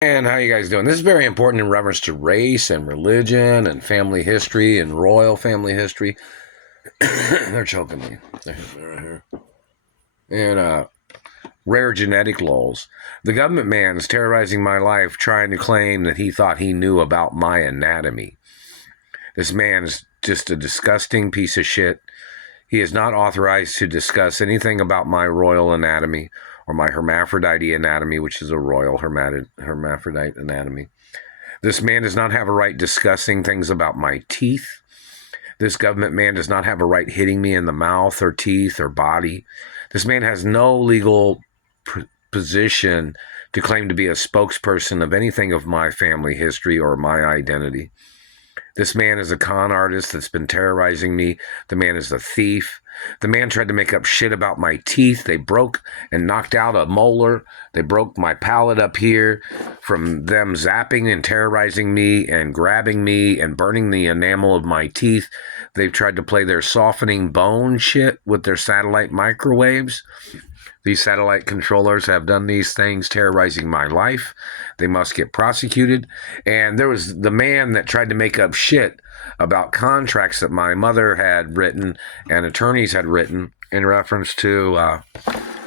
And how you guys doing? This is very important in reference to race and religion and family history and royal family history. They're choking me. They're right here. And rare genetic laws. The government man is terrorizing my life, trying to claim that he thought he knew about my anatomy. This man is just a disgusting piece of shit. He is not authorized to discuss anything about my royal anatomy or my hermaphrodite anatomy, which is a royal hermaphrodite anatomy. This man does not have a right discussing things about my teeth. This government man does not have a right hitting me in the mouth or teeth or body. This man has no legal position to claim to be a spokesperson of anything of my family history or my identity. This man is a con artist that's been terrorizing me. The man is a thief. The man tried to make up shit about my teeth. They broke and knocked out a molar. They broke my palate up here from them zapping and terrorizing me and grabbing me and burning the enamel of my teeth. They've tried to play their softening bone shit with their satellite microwaves. These satellite controllers have done these things, terrorizing my life. They must get prosecuted. And there was the man that tried to make up shit about contracts that my mother had written and attorneys had written in reference to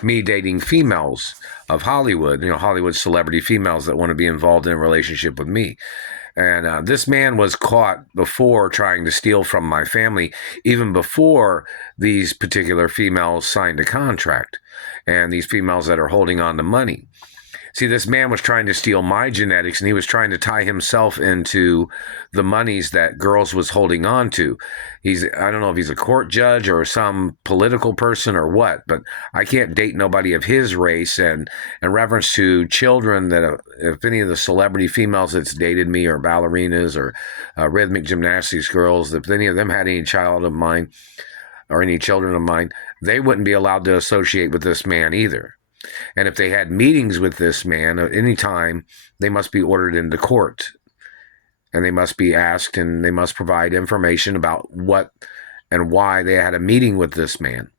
me dating females of Hollywood, Hollywood celebrity females that want to be involved in a relationship with me. And this man was caught before trying to steal from my family, even before these particular females signed a contract, and these females that are holding on to money. See, this man was trying to steal my genetics, and he was trying to tie himself into the monies that girls was holding on to. I don't know if he's a court judge or some political person or what, but I can't date nobody of his race. And in reference to children, that if any of the celebrity females that's dated me or ballerinas or rhythmic gymnastics girls, if any of them had any child of mine or any children of mine, they wouldn't be allowed to associate with this man either. And if they had meetings with this man at any time, they must be ordered into court. And they must be asked, and they must provide information about what and why they had a meeting with this man.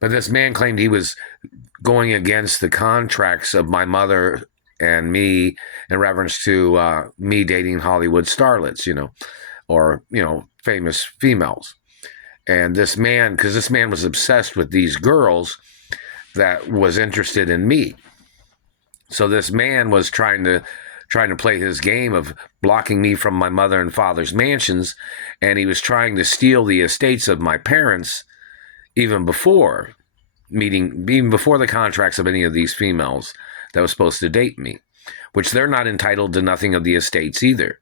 But this man claimed he was going against the contracts of my mother and me in reference to me dating Hollywood starlets, or, famous females. And this man, because this man was obsessed with these girls that was interested in me. So this man was trying to play his game of blocking me from my mother and father's mansions, and he was trying to steal the estates of my parents even before the contracts of any of these females that was supposed to date me, which they're not entitled to nothing of the estates either.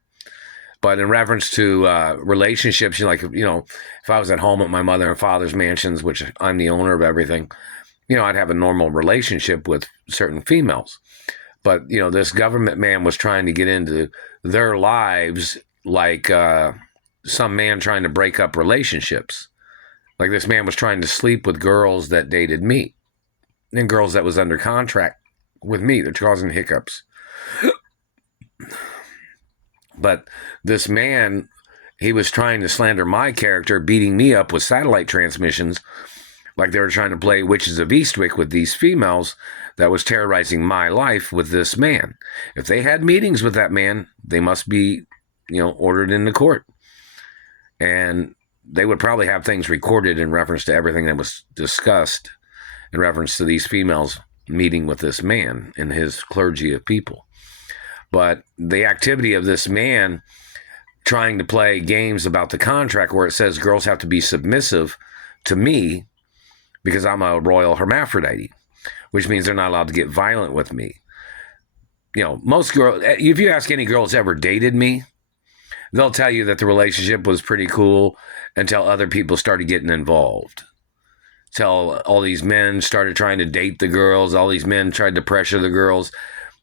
But in reference to relationships, if I was at home at my mother and father's mansions, which I'm the owner of everything, I'd have a normal relationship with certain females. But, this government man was trying to get into their lives like some man trying to break up relationships. Like this man was trying to sleep with girls that dated me and girls that was under contract with me. They're causing hiccups. But this man, he was trying to slander my character, beating me up with satellite transmissions like they were trying to play Witches of Eastwick with these females that was terrorizing my life with this man. If they had meetings with that man, they must be, ordered into court. And they would probably have things recorded in reference to everything that was discussed in reference to these females meeting with this man and his clergy of people. But the activity of this man trying to play games about the contract where it says girls have to be submissive to me because I'm a royal hermaphrodite, which means they're not allowed to get violent with me. Most girls, if you ask any girl that's ever dated me, they'll tell you that the relationship was pretty cool until other people started getting involved. Till all these men started trying to date the girls, all these men tried to pressure the girls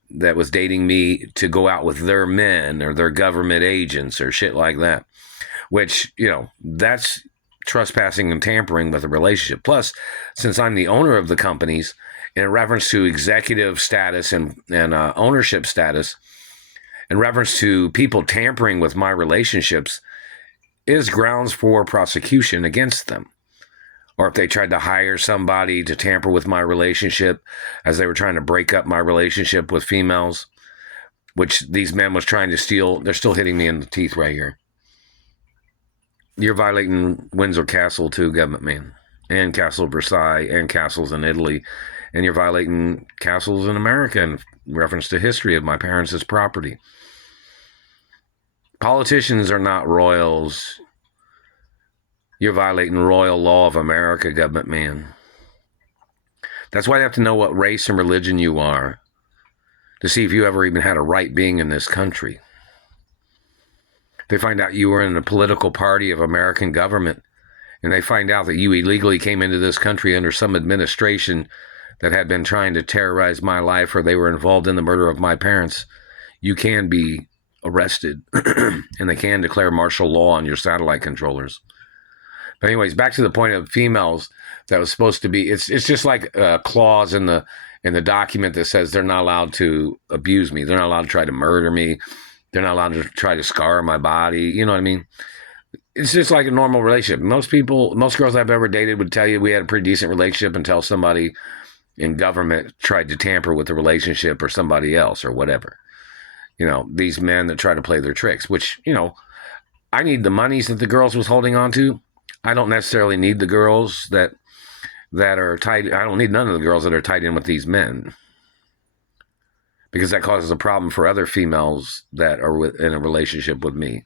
that was dating me to go out with their men or their government agents or shit like that, which, that's trespassing and tampering with a relationship. Plus, since I'm the owner of the companies, in reference to executive status and ownership status, in reference to people tampering with my relationships, is grounds for prosecution against them. Or if they tried to hire somebody to tamper with my relationship as they were trying to break up my relationship with females, which these men was trying to steal. They're still hitting me in the teeth right here. You're violating Windsor Castle too, government man, and Castle Versailles, and castles in Italy, and you're violating castles in America in reference to history of my parents' property. Politicians are not royals. You're violating royal law of America, government man. That's why you have to know what race and religion you are to see if you ever even had a right being in this country. They find out you were in a political party of American government, and they find out that you illegally came into this country under some administration that had been trying to terrorize my life, or they were involved in the murder of my parents. You can be arrested, and they can declare martial law on your satellite controllers. But anyways, back to the point of females that was supposed to be, it's just like a clause in the document that says they're not allowed to abuse me. They're not allowed to try to murder me. They're not allowed to try to scar my body. You know what I mean? It's just like a normal relationship. Most girls I've ever dated would tell you we had a pretty decent relationship until somebody in government tried to tamper with the relationship, or somebody else, or whatever. You know, these men that try to play their tricks, which, you know, I need the monies that the girls was holding on to. I don't necessarily need the girls that are tied. I don't need none of the girls that are tied in with these men, because that causes a problem for other females that are in a relationship with me.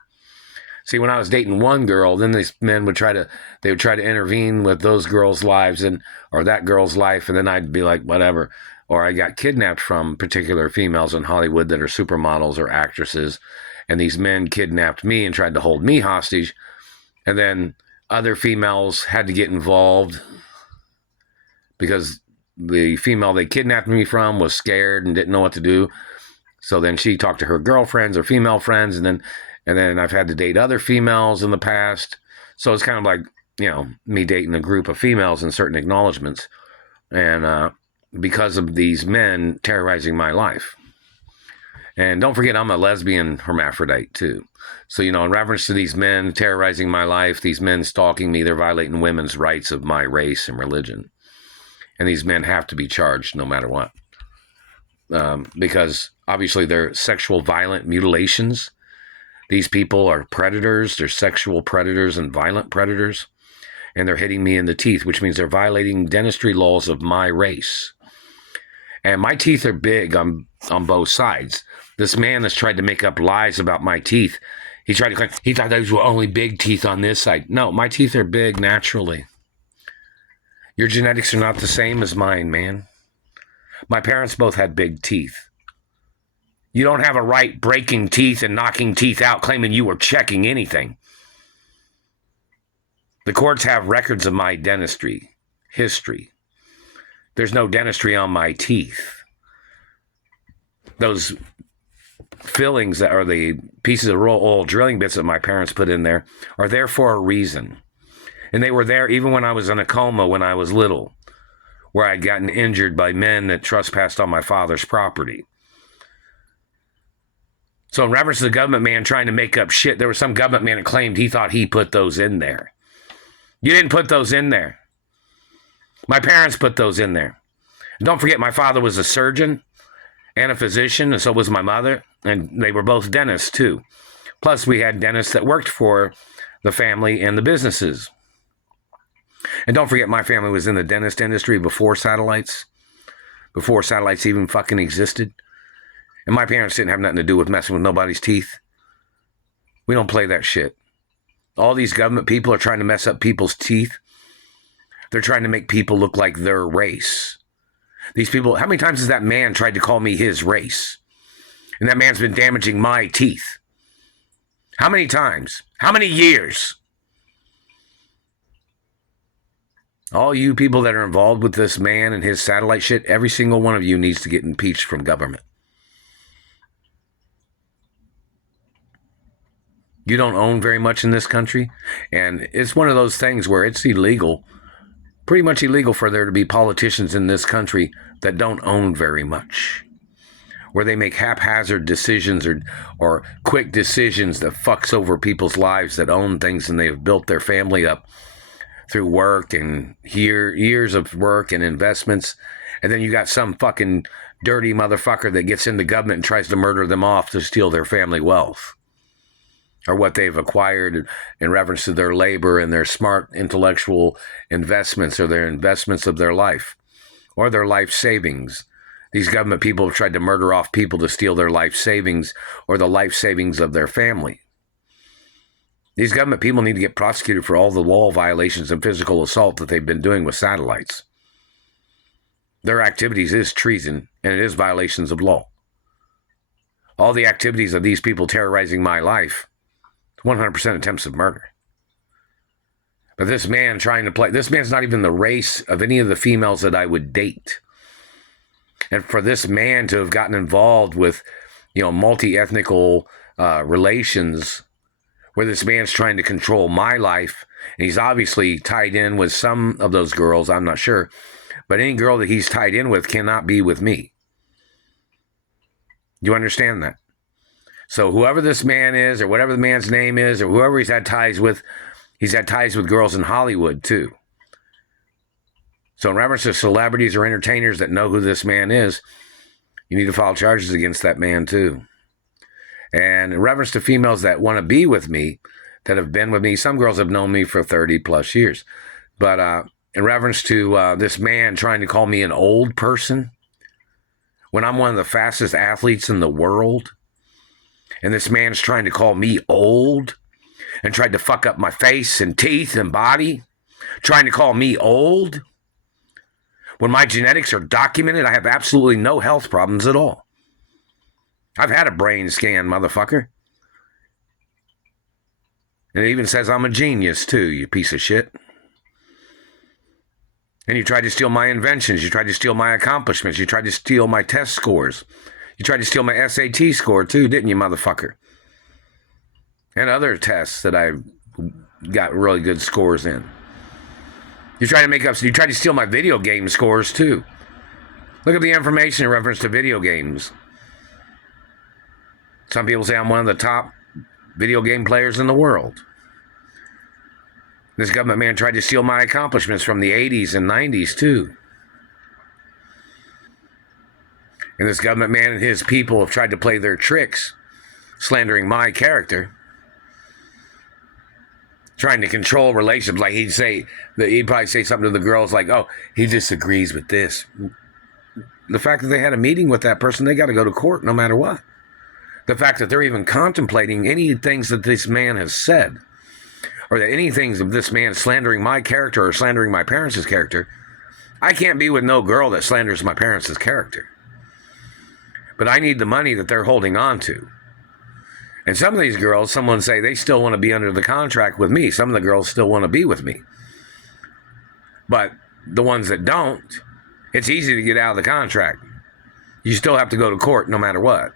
See, when I was dating one girl, then these men would try to intervene with those girls' lives or that girl's life, and then I'd be like, whatever. Or I got kidnapped from particular females in Hollywood that are supermodels or actresses, and these men kidnapped me and tried to hold me hostage, and then other females had to get involved because the female they kidnapped me from was scared and didn't know what to do. So then she talked to her girlfriends or female friends, and then I've had to date other females in the past. So it's kind of like, you know, me dating a group of females in certain acknowledgments, and because of these men terrorizing my life. And don't forget, I'm a lesbian hermaphrodite too. So, you know, in reference to these men terrorizing my life, these men stalking me, they're violating women's rights of my race and religion. And these men have to be charged no matter what. Because obviously they're sexual violent mutilations. These people are predators. They're sexual predators and violent predators. And they're hitting me in the teeth, which means they're violating dentistry laws of my race. And my teeth are big on both sides. This man has tried to make up lies about my teeth. He tried to claim he thought those were only big teeth on this side. No, my teeth are big naturally. Your genetics are not the same as mine, man. My parents both had big teeth. You don't have a right breaking teeth and knocking teeth out claiming you were checking anything. The courts have records of my dentistry history. There's no dentistry on my teeth. Those fillings that are the pieces of raw oil drilling bits that my parents put in there are there for a reason. And they were there even when I was in a coma when I was little, where I'd gotten injured by men that trespassed on my father's property. So in reference to the government man trying to make up shit, there was some government man that claimed he thought he put those in there. You didn't put those in there. My parents put those in there. And don't forget, my father was a surgeon and a physician, and so was my mother, and they were both dentists too. Plus, we had dentists that worked for the family and the businesses. And don't forget, my family was in the dentist industry before satellites even fucking existed. And my parents didn't have nothing to do with messing with nobody's teeth. We don't play that shit. All these government people are trying to mess up people's teeth. They're trying to make people look like their race. These people, how many times has that man tried to call me his race? And that man's been damaging my teeth. How many times? How many years? All you people that are involved with this man and his satellite shit, every single one of you needs to get impeached from government. You don't own very much in this country, and it's one of those things where it's illegal, pretty much illegal for there to be politicians in this country that don't own very much, where they make haphazard decisions or quick decisions that fucks over people's lives that own things and they've built their family up through work and years of work and investments. And then you got some fucking dirty motherfucker that gets into government and tries to murder them off to steal their family wealth or what they've acquired in reference to their labor and their smart intellectual investments or their investments of their life or their life savings. These government people have tried to murder off people to steal their life savings or the life savings of their family. These government people need to get prosecuted for all the law violations and physical assault that they've been doing with satellites. Their activities is treason, and it is violations of law. All the activities of these people terrorizing my life, 100% attempts of murder. But this man trying to play, this man's not even the race of any of the females that I would date. And for this man to have gotten involved with, multi-ethnical relations where this man's trying to control my life, and he's obviously tied in with some of those girls, I'm not sure, but any girl that he's tied in with cannot be with me. You understand that? So whoever this man is, or whatever the man's name is, or whoever he's had ties with girls in Hollywood too. So in reference to celebrities or entertainers that know who this man is, you need to file charges against that man too. And in reference to females that want to be with me, that have been with me, some girls have known me for 30 plus years. But in reference to this man trying to call me an old person, when I'm one of the fastest athletes in the world, and this man's trying to call me old, and tried to fuck up my face and teeth and body, trying to call me old, when my genetics are documented, I have absolutely no health problems at all. I've had a brain scan, motherfucker. And it even says I'm a genius, too, you piece of shit. And you tried to steal my inventions. You tried to steal my accomplishments. You tried to steal my test scores. You tried to steal my SAT score, too, didn't you, motherfucker? And other tests that I got really good scores in. You tried to steal my video game scores, too. Look at the information in reference to video games. Some people say I'm one of the top video game players in the world. This government man tried to steal my accomplishments from the 80s and 90s, too. And this government man and his people have tried to play their tricks, slandering my character, trying to control relationships. Like he'd probably say something to the girls like, oh, he disagrees with this. The fact that they had a meeting with that person, they got to go to court no matter what. The fact that they're even contemplating any things that this man has said, or that any things of this man slandering my character or slandering my parents' character, I can't be with no girl that slanders my parents' character. But I need the money that they're holding on to. And some of these girls, someone say they still want to be under the contract with me. Some of the girls still want to be with me. But the ones that don't, it's easy to get out of the contract. You still have to go to court no matter what.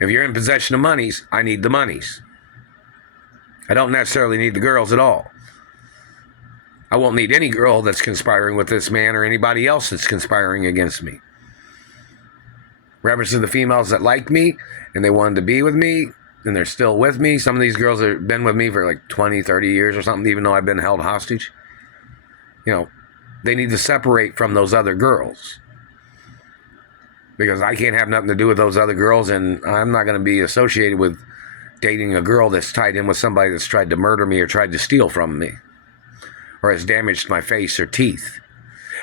If you're in possession of monies, I need the monies. I don't necessarily need the girls at all. I won't need any girl that's conspiring with this man or anybody else that's conspiring against me. Reference to the females that like me and they wanted to be with me and they're still with me. Some of these girls have been with me for like 20, 30 years or something, even though I've been held hostage. They need to separate from those other girls. Because I can't have nothing to do with those other girls, and I'm not going to be associated with dating a girl that's tied in with somebody that's tried to murder me or tried to steal from me or has damaged my face or teeth.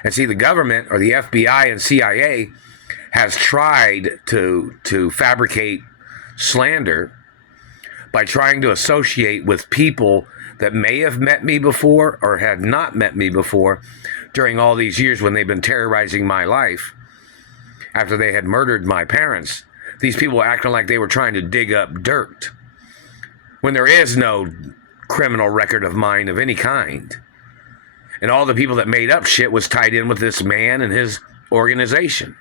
And see, the government or the FBI and CIA has tried to fabricate slander by trying to associate with people that may have met me before or had not met me before during all these years when they've been terrorizing my life. After they had murdered my parents, these people were acting like they were trying to dig up dirt when there is no criminal record of mine of any kind. And all the people that made up shit was tied in with this man and his organization.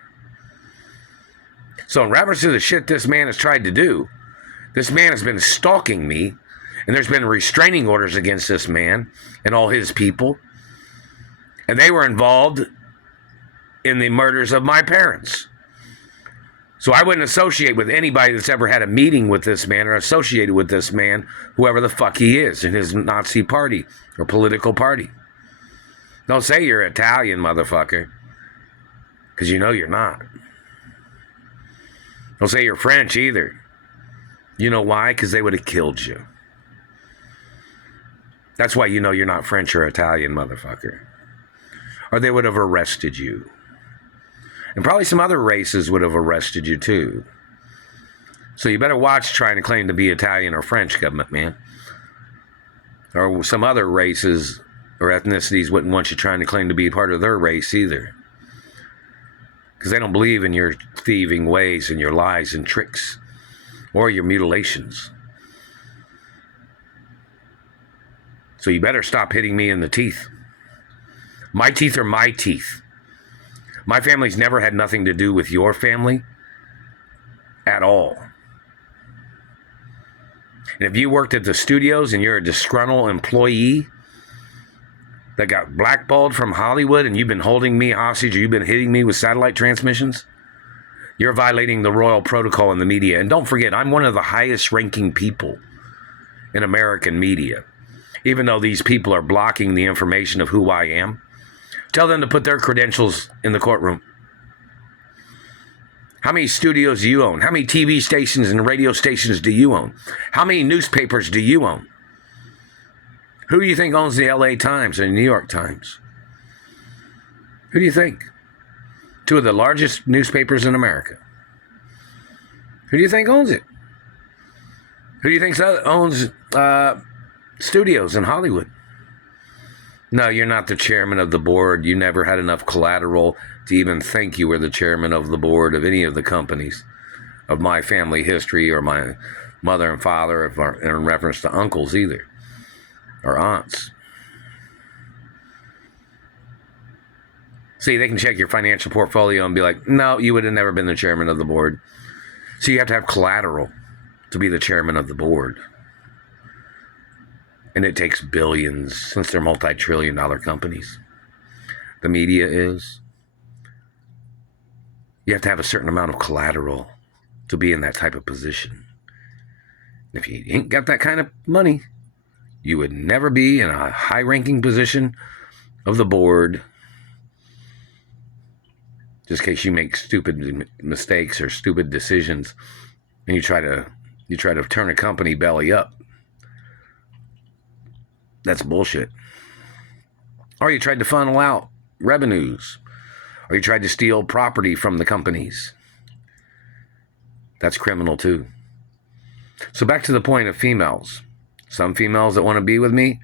So in reference to the shit this man has tried to do, this man has been stalking me, and there's been restraining orders against this man and all his people. And they were involved in the murders of my parents. So I wouldn't associate with anybody that's ever had a meeting with this man or associated with this man, whoever the fuck he is, in his Nazi party or political party. Don't say you're Italian, motherfucker. Because you know you're not. Don't say you're French either. You know why? Because they would have killed you. That's why you know you're not French or Italian, motherfucker. Or they would have arrested you. And probably some other races would have arrested you too. So you better watch trying to claim to be Italian or French, government man. Or some other races or ethnicities wouldn't want you trying to claim to be part of their race either. Because they don't believe in your thieving ways and your lies and tricks or your mutilations. So you better stop hitting me in the teeth. My teeth are my teeth. My family's never had nothing to do with your family at all. And if you worked at the studios and you're a disgruntled employee that got blackballed from Hollywood and you've been holding me hostage or you've been hitting me with satellite transmissions, you're violating the royal protocol in the media. And don't forget, I'm one of the highest ranking people in American media. Even though these people are blocking the information of who I am, tell them to put their credentials in the courtroom. How many studios do you own? How many TV stations and radio stations do you own? How many newspapers do you own? Who do you think owns the LA Times and the New York Times? Who do you think? Two of the largest newspapers in America. Who do you think owns it? Who do you think owns studios in Hollywood? No, you're not the chairman of the board. You never had enough collateral to even think you were the chairman of the board of any of the companies of my family history or my mother and father in reference to uncles either, or aunts. See, they can check your financial portfolio and be like, no, you would have never been the chairman of the board. So you have to have collateral to be the chairman of the board. And it takes billions, since they're multi-trillion-dollar companies. The media is. You have to have a certain amount of collateral to be in that type of position. If you ain't got that kind of money, you would never be in a high-ranking position of the board, just in case you make stupid mistakes or stupid decisions, and you try to turn a company belly up. That's bullshit. Or you tried to funnel out revenues. Or you tried to steal property from the companies. That's criminal too. So back to the point of females. Some females that want to be with me,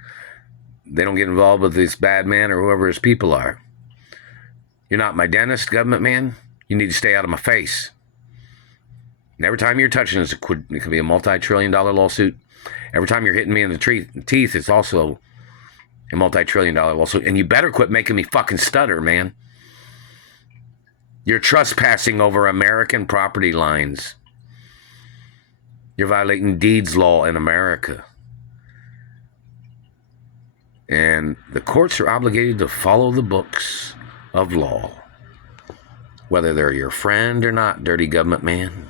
they don't get involved with this bad man or whoever his people are. You're not my dentist, government man. You need to stay out of my face. And every time you're touching us, it could be a multi-trillion-dollar lawsuit. Every time you're hitting me in the teeth, it's also a multi-trillion-dollar lawsuit. And you better quit making me fucking stutter, man. You're trespassing over American property lines. You're violating deeds law in America. And the courts are obligated to follow the books of law, whether they're your friend or not, dirty government man.